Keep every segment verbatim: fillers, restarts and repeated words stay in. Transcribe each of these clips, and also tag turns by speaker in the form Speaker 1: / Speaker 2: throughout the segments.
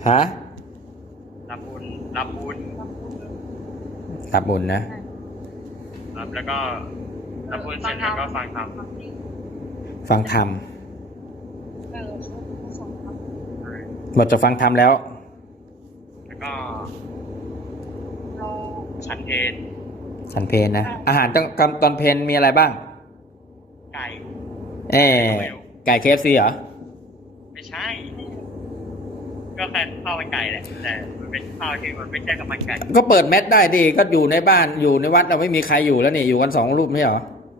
Speaker 1: ฮะ
Speaker 2: รับบุญรับบุญ
Speaker 1: รับบุญนะครับ
Speaker 2: แล้วก็รับบุญเสร็จแล้วก็ฟังธรรม
Speaker 1: ฟังธรรม
Speaker 3: เออเขาสอนครับ
Speaker 1: หมดจะฟังธรรมแล้ว
Speaker 2: แล้วก็
Speaker 3: เรา
Speaker 2: ฉันเพล
Speaker 1: ฉันเพลนะอาหารต้องตอนเพลมีอะไรบ้าง
Speaker 2: ไก่
Speaker 1: เอ้ไก่ เค เอฟ ซี เหรอ
Speaker 2: ไม่ใช่ก็แค่ข้าวมันไก่แหละแต่มันเป็นข้าวที่มันไม่ใช่กับมันไก่
Speaker 1: ก็เปิดแมสได้ดิก็อยู่ในบ้านอยู่ในวัดเราไม่มีใครอยู่แล้วนี่อยู่กันสองรูปไม่เหรอ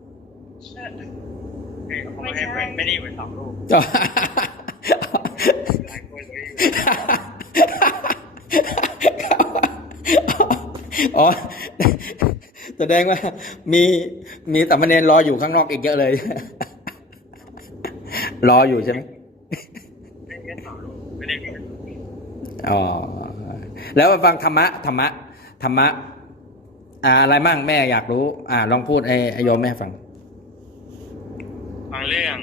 Speaker 2: เขาไม่ให้เป็นไม่ได้อยู่เป็นสองรูปหลายคนเลย
Speaker 1: อ๋อแสดงว่ามีมีสามเณรรออยู่ข้างนอกอีกเยอะเลยรออยู่ใช่ไหมอ๋อแล้วฟังธรรมะธรรมะธรรมะอ่าอะไรมั่งแม่อยากรู้อ่าลองพูดไอ้ไอ้โยมแม่ฟัง
Speaker 2: ฟังเรื่อง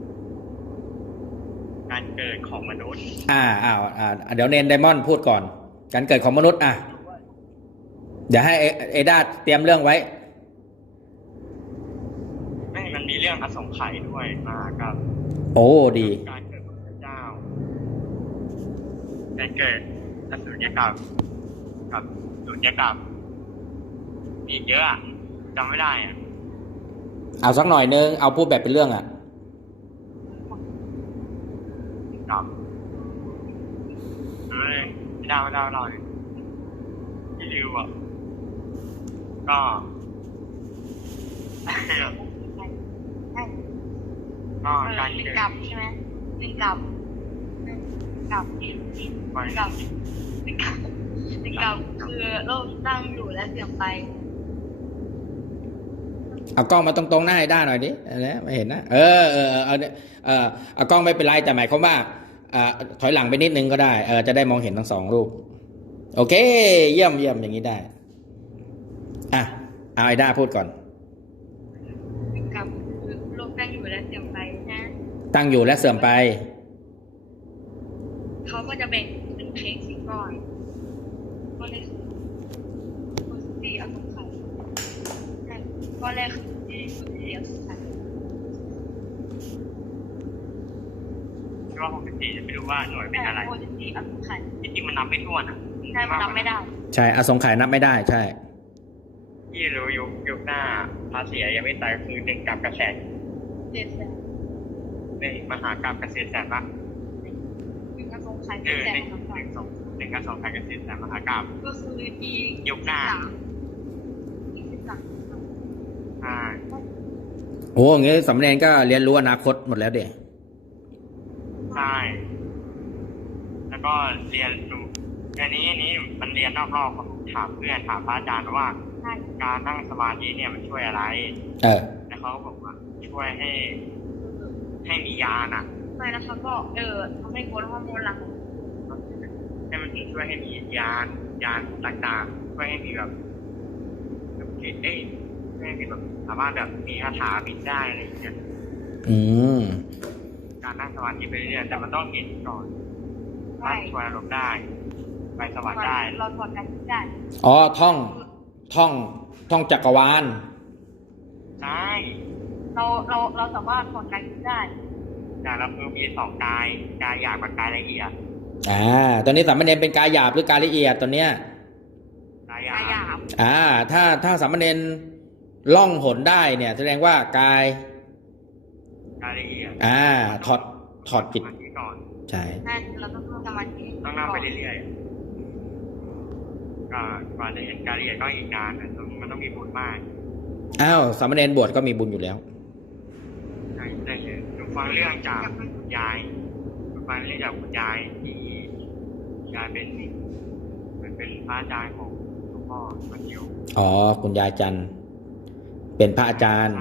Speaker 2: การเกิดของมนุษย์
Speaker 1: อ่าอ้าวอ่าเดี๋ยวเนนไดมอนด์พูดก่อนการเกิดของมนุษย์อ่ะเดี๋ยวให้เอดาเตรียมเรื่องไว้
Speaker 2: ไม่มันมีเรื่องอสงไขยด้วยมากับ
Speaker 1: โอ้ดี
Speaker 2: การเกิดของพระเจ้าการเกิดอสุญญกรรมกับสุญญกรรมมีเยอะจำไม่ได้อ่ะ
Speaker 1: เอาสักหน่อยนึงเอาพูดแบบเป็นเรื่องอ่ะ
Speaker 2: กับเอ้ยไม่ได้ไม่ได้ไม่ได้พี่ริวอ่ะก็ก็การเกิด
Speaker 3: กลับใช่ไหมลิงกลับกลับกลับลิงกลับลิงกลับคือโลกตั้งอยู่และเสื่อมไป
Speaker 1: เอากล้องมาตรงๆหน้าให้ได้หน่อยดิอะไรไม่เห็นนะเออเออเอาเออเอากล้องไม่เป็นไรแต่หมายความว่าอ่าถอยหลังไปนิดนึงก็ได้เออจะได้มองเห็นทั้งสองรูปโอเคเยี่ยมเยี่ยมอย่างนี้ได้อ่ะเอาไอด้าพูดก่อน
Speaker 3: กับโลกตั้งอยู่และเสื่อมไปนะ
Speaker 1: ตั้งอยู่และเสื่อมไป
Speaker 3: เขาก็จะแบ่งเป็นเค้กสี่ก้อนก้อนแรกคือก้อนสี่อสงไขยก้อนแรกคือที่สุดที่อสงไขย
Speaker 2: คิดว่าหกสิบสี่จะไม่รู้ว่าหน่วยเป็นอะไร
Speaker 3: หกสิบสี่อสงไขย
Speaker 2: จริงๆมันนับไม่ถ้วนอ่ะ
Speaker 3: ใช่มันนับไม่ได้
Speaker 1: ใช่อสงไขยนับไม่ได้ใช่
Speaker 2: ที่รู้ยุคยุคหน้าภาษียังไม่ตายคือหนึ่งกับกระแส
Speaker 3: เจ็ดแสน
Speaker 2: ในมหากรรมเกษตรแสนปะ
Speaker 3: หนึ่งอสงไขย
Speaker 2: เออหนึ่งหนึ่งสองหนึ่งกับสองไขยเกษตรแสนมหากรรม
Speaker 3: ก็คืออี
Speaker 2: ยุคหน้า
Speaker 3: อีสิบสาม
Speaker 2: ใช่
Speaker 1: โอ้งี้สำเร็จก็เรียนรู้อนาคตหมดแล้วเด็ก
Speaker 2: ใช่แล้วก็เรียนอันนี้อันนี้มันเรียนนอกรอบถามเพื่อนถามพระอาจารย์ว่าการนั่งสมาธิเนี่ยมันช่วยอะไร
Speaker 1: เออ
Speaker 2: แล้วเขาก็บอกว่าช่วยให้ให้มีญาณอ่ะ
Speaker 3: ใช่แล้วเขาก็เออทำให้โกรธฮอร์โมนหลั่ง
Speaker 2: ให้มันช่วยให้มีญาณญาณต่างๆช่วยให้มีแบบเก่งได้ช่วยให้มีแบบสามารถแบบมีคาถาบินได้อะไรอย่างเงี้ย
Speaker 1: อืม
Speaker 2: การนั่งสมาธิไปเรื่อยๆแต่มันต้องเห็นก่อนว่าช่วยอารมณ์ได้ไปสวรรค์ได้
Speaker 3: เราถอดกันได้
Speaker 1: อ๋อท่องท่องท่องจักรวาล
Speaker 2: ใช่
Speaker 3: เราเราเราสามารถถอดกันได้
Speaker 2: แต่เราคือมีสองกายกายหยาบกับกายละเอียด
Speaker 1: อ่าตอนนี้สามเณรเป็นกายหยาบหรือกายละเอียดตอนเนี้ย
Speaker 2: กายหยาบ
Speaker 1: อ่าถ้าถ้าสามเณรล่องหนได้เนี่ยแสดงว่ากาย
Speaker 2: กายละเอียด
Speaker 1: อ่าถอดถอดจิต
Speaker 2: ก่อน
Speaker 1: ใช่
Speaker 3: เราต้องทำสมาธิ
Speaker 2: ต้องนั่งไปเรื่อยๆก็กว่าจะเห็นกายละเอียดก็อีกนานมันต้องมีบุญมาก
Speaker 1: อ้าวสามเณรบวชก็มีบุญอยู่แล้ว
Speaker 2: ใช่ใช่หนูฟังเรื่องจากคุณยายหนูฟังเรื่องจากคุณยายที่ยายเป็นเป็นเป็นพระอาจารย์ของหลวงพ่อมัธยม
Speaker 1: อ๋อคุณยายจันเป็นพระอาจารย์